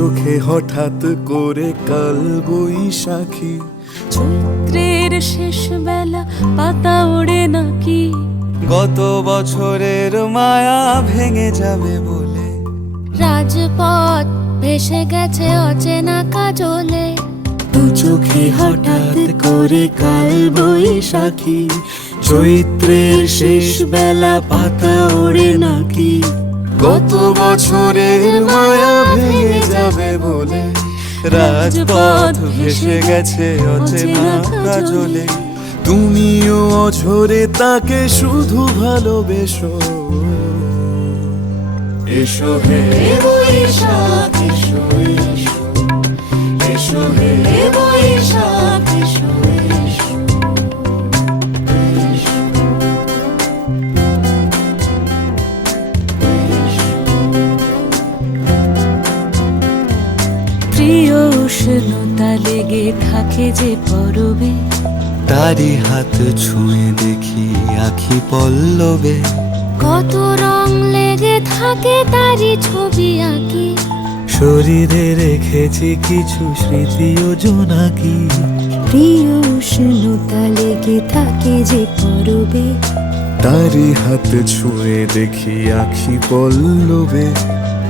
চোখে হঠাৎ করে কাল বৈশাখী, চৈত্রের শেষ বেলা পাতা ওড়ে নাকি, গত বছরের মায়া ভেঙে যাবে বলে, রাজপথ ভেসে গেছে অচেনা কাজলে, দু চোখে হঠাৎ করে কাল বৈশাখী, চৈত্রের শেষ বেলা পাতা ওড়ে নাকি, গত বছরের মায়া ভেঙে যাবে বলে, রাজপথ ভেসে গেছে অচেনা কাজলে। তুমিও অঝরে তাকে শুধু ভালোবেসো। এসো হে বৈশাখ এসো, এসো এসো হে বৈশাখ এসো, এসো। প্রিয় উষ্ণতা লেগে থাকে যে পরবে, তারি হাত ছুঁয়ে দেখি আখি পল্লবে, কত রং লেগে থাকে তারই ছবি আঁকি, শরীরে রেখেছি কিছু স্মৃতি ও জোনাকি, প্রিয় উষ্ণতা লেগে থাকে যে পরবে, তারি হাত ছুঁয়ে দেখি আখি পল্লবে,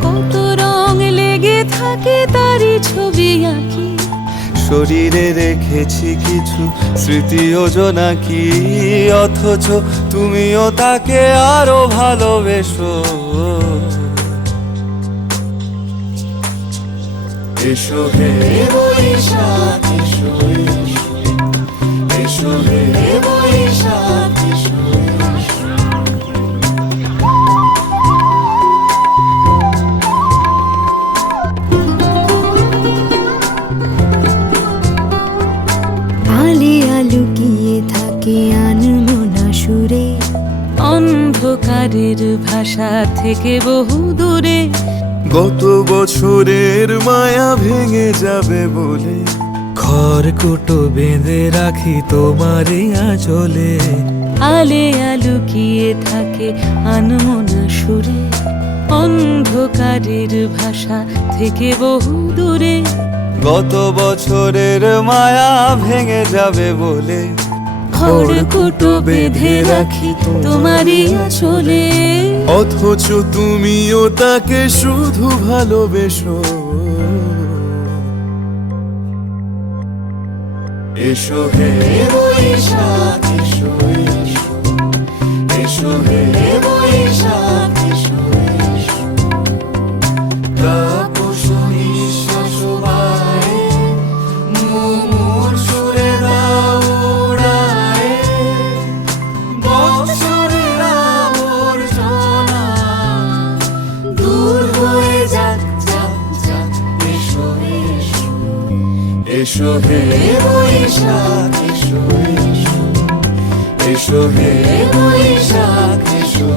কত রং লেগে থাকে তারই ছবি আঁকি, শরীরে রেখেছি কিছু স্মৃতি ও জোনাকি, অথচ তুমিও তাকে আরো ভালোবেসো। এসো হে বৈশাখ এসো, এসো এসো হে বৈশাখ এসো, এসো। আলিয়া লুকিয়ে থাকে আনমনা সুরে, অন্ধকারের ভাষা থেকে বহু দূরে, গত বছরের মায়া ভেঙে যাবে বলে, খড়কুটো বেঁধে রাখি তোমারই আঁচলে, আলিয়া লুকিয়ে থাকে আনমনা সুরে, অন্ধকারের ভাষা থেকে বহু দূরে, গত বছরের মায়া ভেঙে যাবে বলে, খড়কুটো বেঁধে রাখি তোমারই আঁচলে, অথচ তুমিও তাকে শুধু ভালোবেসো। এসো হে বৈশাখ এসো, এসো এসো হে বৈশাখ এসো, এসো। তাপস নিঃশ্বাস বায়ে, মুমুর সুরে দাও উড়ায়ে, বৎসরের আবর্জনা দূর হয়ে যাক, যাক, যাক। এসো, এসো, এসো হে বৈশাখ এসো, এসো, এসো হে বৈশাখ এসো,